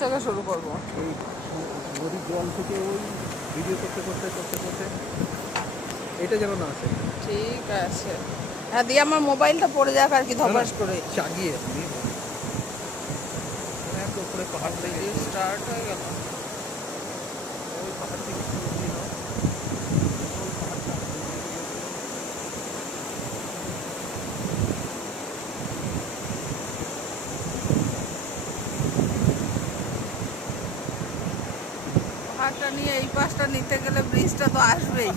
থেকে শুরু করব? এই নদীর জল থেকে ওই ভিডিও করতে করতে করতে করতে এটা যেন না আসে। ঠিক আছে। হ্যাঁ, দিয়ে আমার মোবাইলটা পড়ে যাক আর কি, ধপাস করে। চাগিয়ে একদম উপরে পাহাড় থেকে স্টার্ট হয়ে গেল। ওই পাহাড় থেকে শুরু দিয়ে দাও। ওই পাহাড়টা পাহাড়টা নিয়ে এই পাশটা নিতে গেলে ব্রিজটা তো আসবেই।